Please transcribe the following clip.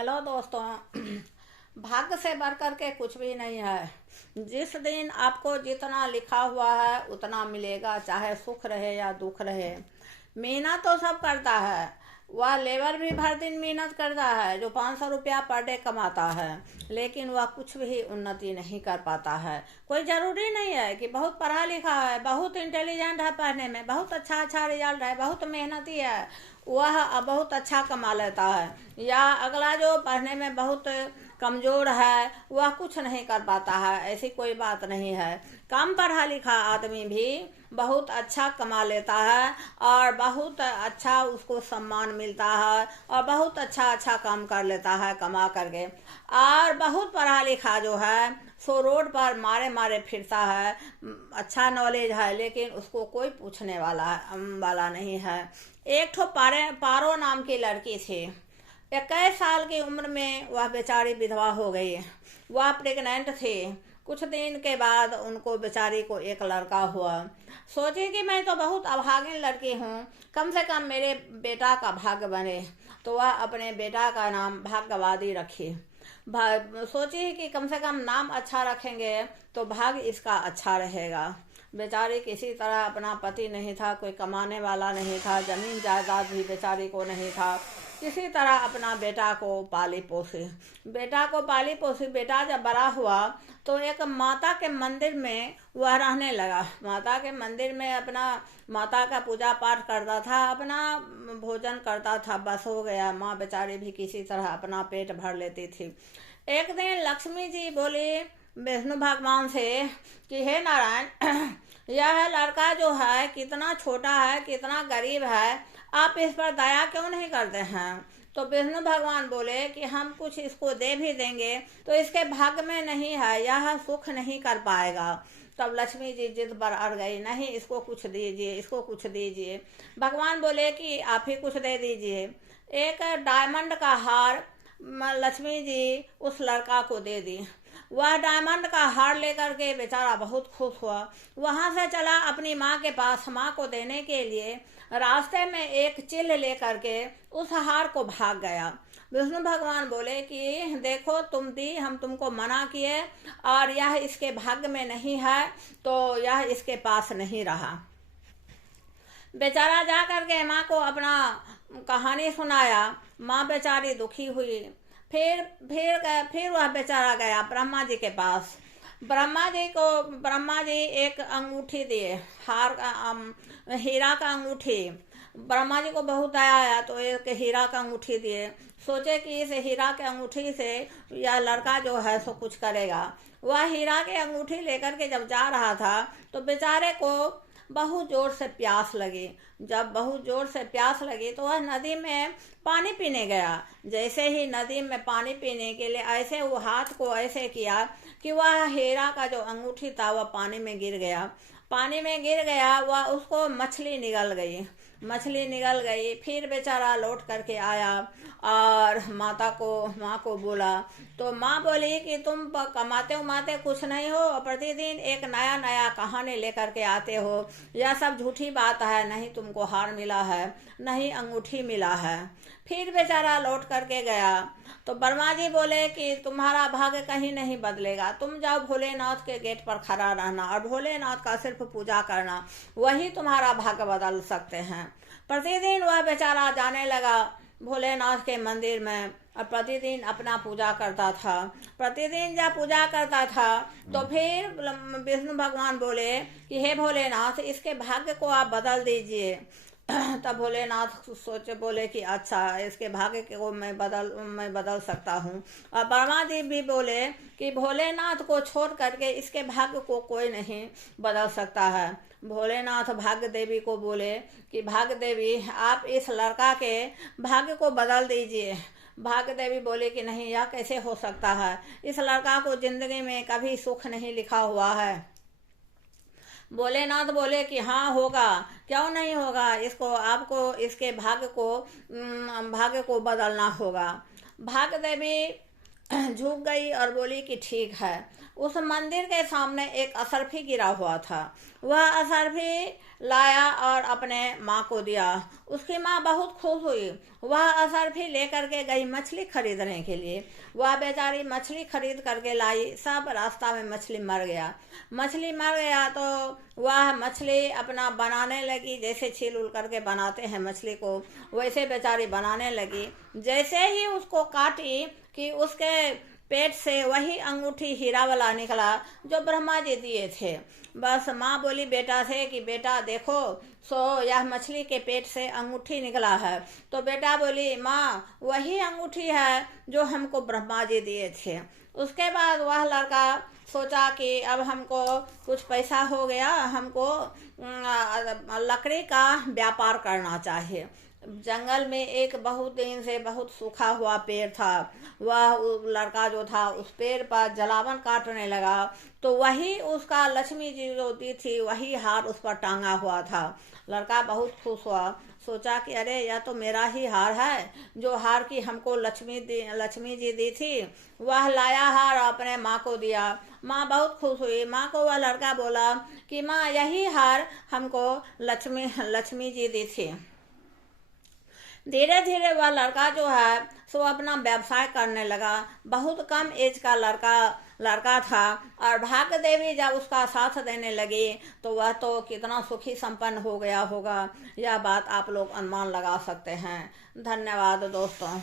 Hello दोस्तों। भाग्य से बढ़कर के कुछ भी नहीं है। जिस दिन आपको जितना लिखा हुआ है उतना मिलेगा, चाहे सुख रहे या दुख रहे। मेहनत तो सब करता है। वह लेबर भी भर दिन मेहनत करता है जो 500 रुपया पर डे कमाता है, लेकिन वह कुछ भी उन्नति नहीं कर पाता है। कोई ज़रूरी नहीं है कि बहुत पढ़ा लिखा है, बहुत इंटेलिजेंट है, पढ़ने में बहुत अच्छा अच्छा रिजल्ट है, बहुत मेहनती है, वह बहुत अच्छा कमा लेता है। या अगला जो पढ़ने में बहुत कमज़ोर है वह कुछ नहीं कर पाता है। ऐसी कोई बात नहीं है। कम पढ़ा लिखा आदमी भी बहुत अच्छा कमा लेता है और बहुत अच्छा उसको सम्मान मिलता है और बहुत अच्छा अच्छा काम कर लेता है कमा करके। और बहुत पढ़ा लिखा जो है सो रोड पर मारे मारे फिरता है, अच्छा नॉलेज है, लेकिन उसको कोई पूछने वाला नहीं है। एक ठो पारो नाम की लड़की थी। 21 साल की उम्र में वह बेचारी विधवा हो गई। वह प्रेग्नेंट थी। कुछ दिन के बाद उनको बेचारी को एक लड़का हुआ। सोची कि मैं तो बहुत अभागिन लड़की हूँ, कम से कम मेरे बेटा का भाग्य बने। तो वह अपने बेटा का नाम भाग्यवादी रखी। सोची कि कम से कम नाम अच्छा रखेंगे तो भाग्य इसका अच्छा रहेगा। बेचारी किसी तरह, अपना पति नहीं था, कोई कमाने वाला नहीं था, जमीन जायदाद भी बेचारी को नहीं था, किसी तरह अपना बेटा को पाली पोसी। बेटा जब बड़ा हुआ तो एक माता के मंदिर में वह रहने लगा। माता के मंदिर में अपना माता का पूजा पाठ करता था, अपना भोजन करता था, बस हो गया। माँ बेचारी भी किसी तरह अपना पेट भर लेती थी। एक दिन लक्ष्मी जी बोली विष्णु भगवान से कि हे नारायण, यह लड़का जो है कितना छोटा है, कितना गरीब है, आप इस पर दया क्यों नहीं करते हैं। तो विष्णु भगवान बोले कि हम कुछ इसको दे भी देंगे तो इसके भाग्य में नहीं है, यह सुख नहीं कर पाएगा। तब लक्ष्मी जी जिद पर अड़ गई, नहीं इसको कुछ दीजिए, इसको कुछ दीजिए। भगवान बोले कि आप ही कुछ दे दीजिए। एक डायमंड का हार लक्ष्मी जी उस लड़का को दे दी। वह डायमंड का हार लेकर के बेचारा बहुत खुश हुआ। वहां से चला अपनी माँ के पास, माँ को देने के लिए। रास्ते में एक चिल लेकर के उस हार को भाग गया। विष्णु भगवान बोले कि देखो तुम दी, हम तुमको मना किए और यह इसके भाग्य में नहीं है तो यह इसके पास नहीं रहा। बेचारा जा करके माँ को अपना कहानी सुनाया। माँ बेचारी दुखी हुई। फिर वह बेचारा गया ब्रह्मा जी के पास। ब्रह्मा जी एक अंगूठी दिए, हीरा का अंगूठी। ब्रह्मा जी को बहुत दया आया तो एक हीरा का अंगूठी दिए। सोचे कि इस हीरा के अंगूठी से यह लड़का जो है सो कुछ करेगा। वह हीरा के अंगूठी लेकर के जब जा रहा था तो बेचारे को बहुत ज़ोर से प्यास लगी। जब बहुत ज़ोर से प्यास लगी तो वह नदी में पानी पीने गया। जैसे ही नदी में पानी पीने के लिए ऐसे वो हाथ को ऐसे किया कि वह हीरा का जो अंगूठी था वह पानी में गिर गया। वह उसको मछली निगल गई। फिर बेचारा लौट करके आया और माँ को बोला। तो माँ बोली कि तुम कमाते उमाते कुछ नहीं हो, प्रतिदिन एक नया नया कहानी लेकर के आते हो, यह सब झूठी बात है, नहीं तुमको हार मिला है, नहीं अंगूठी मिला है। फिर बेचारा लौट करके गया तो ब्रह्मा जी बोले कि तुम्हारा भाग्य कहीं नहीं बदलेगा, तुम जाओ भोलेनाथ के गेट पर खड़ा रहना और भोलेनाथ का सिर्फ पूजा करना, वही तुम्हारा भाग्य बदल सकते हैं। प्रतिदिन वह बेचारा जाने लगा भोलेनाथ के मंदिर में और प्रतिदिन अपना पूजा करता था। प्रतिदिन जब पूजा करता था तो फिर विष्णु भगवान बोले कि हे भोलेनाथ, इसके भाग्य को आप बदल दीजिए। तब भोलेनाथ सोचे, बोले कि अच्छा, इसके भाग्य को मैं बदल सकता हूँ। और ब्रह्मा जी भी बोले कि भोलेनाथ को छोड़ करके इसके भाग्य को कोई नहीं बदल सकता है। भोलेनाथ भाग्य देवी को बोले कि भाग्य देवी, आप इस लड़का के भाग्य को बदल दीजिए। भाग्य देवी बोले कि नहीं, यह कैसे हो सकता है, इस लड़का को जिंदगी में कभी सुख नहीं लिखा हुआ है। भोलेनाथ बोले कि हाँ होगा, क्यों नहीं होगा, आपको इसके भाग्य को बदलना होगा। भाग्य देवी झुक गई और बोली कि ठीक है। उस मंदिर के सामने एक असरफी गिरा हुआ था। वह असरफी लाया और अपने माँ को दिया। उसकी माँ बहुत खुश हुई। वह असरफी लेकर के गई मछली खरीदने के लिए। वह बेचारी मछली खरीद करके लाई, सब रास्ता में मछली मर गया। मछली मर गया तो वह मछली अपना बनाने लगी, जैसे छील उल करके बनाते हैं मछली को, वैसे बेचारी बनाने लगी। जैसे ही उसको काटी कि उसके पेट से वही अंगूठी हीरा वाला निकला जो ब्रह्मा जी दिए थे। बस माँ बोली बेटा से कि बेटा देखो, सो यह मछली के पेट से अंगूठी निकला है। तो बेटा बोली माँ वही अंगूठी है जो हमको ब्रह्मा जी दिए थे। उसके बाद वह लड़का सोचा कि अब हमको कुछ पैसा हो गया, हमको लकड़ी का व्यापार करना चाहिए। जंगल में एक बहुत दिन से बहुत सूखा हुआ पेड़ था। वह लड़का जो था उस पेड़ पर जलावन काटने लगा तो वही उसका लक्ष्मी जी जो दी थी वही हार उस पर टांगा हुआ था। लड़का बहुत खुश हुआ, सोचा कि अरे यह तो मेरा ही हार है, जो हार की हमको लक्ष्मी जी दी थी। वह लाया हार अपने माँ को दिया। माँ बहुत खुश हुई। माँ को वह लड़का बोला कि माँ यही हार हमको लक्ष्मी जी दी थी। धीरे धीरे वह लड़का जो है सो अपना व्यवसाय करने लगा। बहुत कम एज का लड़का था और भाग्य देवी जब उसका साथ देने लगी तो वह तो कितना सुखी संपन्न हो गया होगा, यह बात आप लोग अनुमान लगा सकते हैं। धन्यवाद दोस्तों।